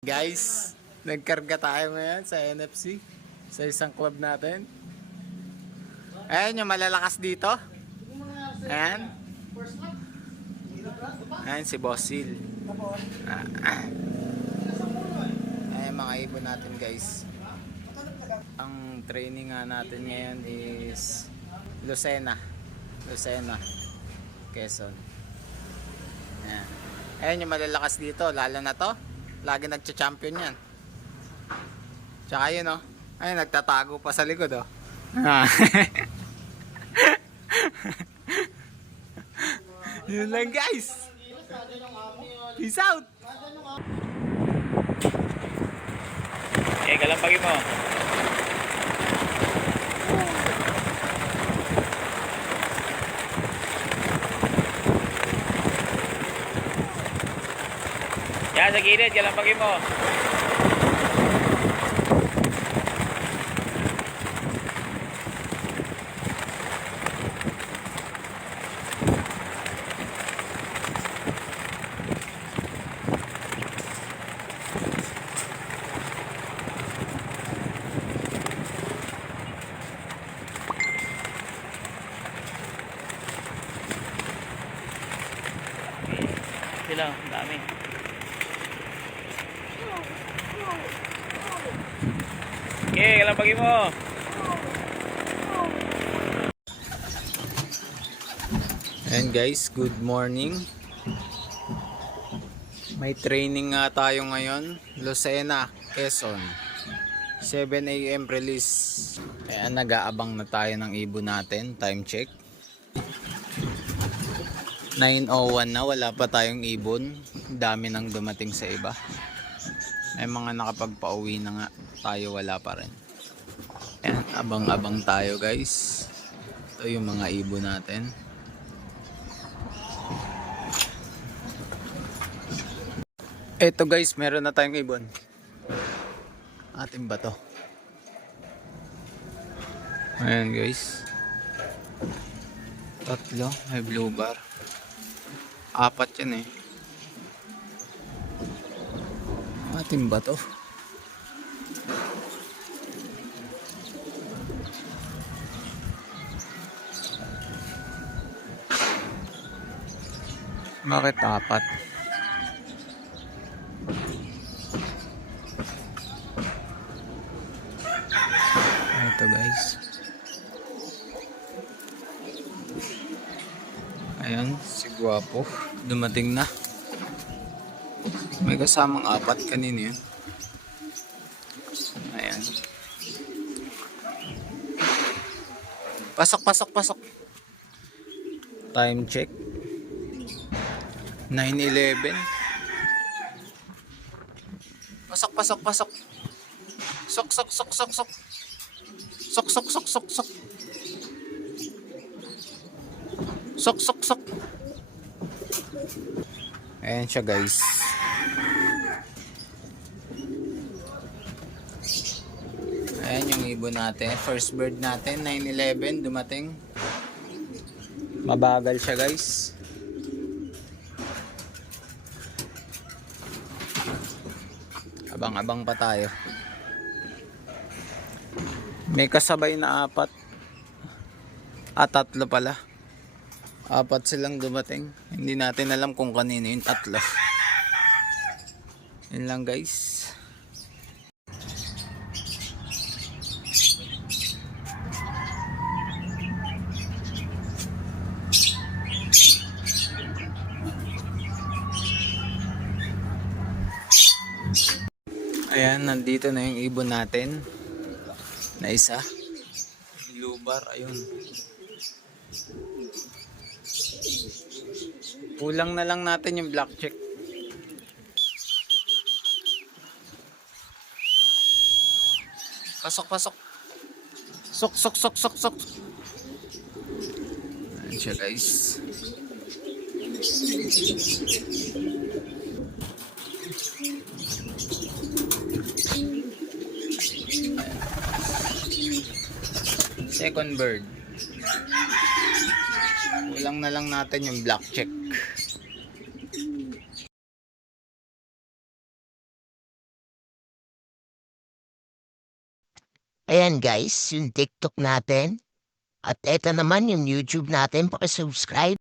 Guys, nagkarga tayo ngayon sa NFC sa isang club natin. Ayan yung malalakas dito. Ayan. Ayan si Bossil. Ayan mga ibon natin guys. Ang training nga natin ngayon is Lucena, Quezon. Ayan. Ayan yung malalakas dito, lalo na to. Lagi nagcha-champion yan. Tsaka yun oh. Ay, nagtatago pa sa likod oh. Yun lang guys. Peace out. Kalampagin mo. Yan sa gilid, kalampagin mo. Sila, dami. Okay, kalampagin mo. And guys, good morning. May training nga tayo ngayon, Lucena, Quezon. 7 AM release. Ayan, nag-aabang na tayo ng ibon natin. Time check. 9:01 na, wala pa tayong ibon. Dami nang dumating sa iba. May mga nakapagpauwi na nga, tayo wala pa rin. Ayan, abang-abang tayo guys. Ito yung mga ibon natin. Ito guys, meron na tayong ibon. Atin ba to? Ayan guys. Tatlo, may blue bar. 4 yan eh. Atin ba to? Bakit 4? Ito guys. Ayan, si Guapo. Dumating na. May kasamang 4 kanina yun. Ayan. Pasok. Time check. 9:11. Pasok. Sok. Ayan siya guys. Ayan yung ibon natin. First bird natin, 9:11 dumating. Mabagal siya guys. Abang-abang pa tayo. May kasabay na 4. 3 pala. 4 silang dumating. Hindi natin alam kung kanino yung 3. Yun lang guys. Ayan, nandito na yung ibon natin. Na isa. Blue bar, ayun. Kulang na lang natin yung black check. Pasok. Sok. Ayan siya guys. Second bird. Kulang na lang natin yung black check. Ayan guys, yung TikTok natin. At eto naman yung YouTube natin. Pakisubscribe.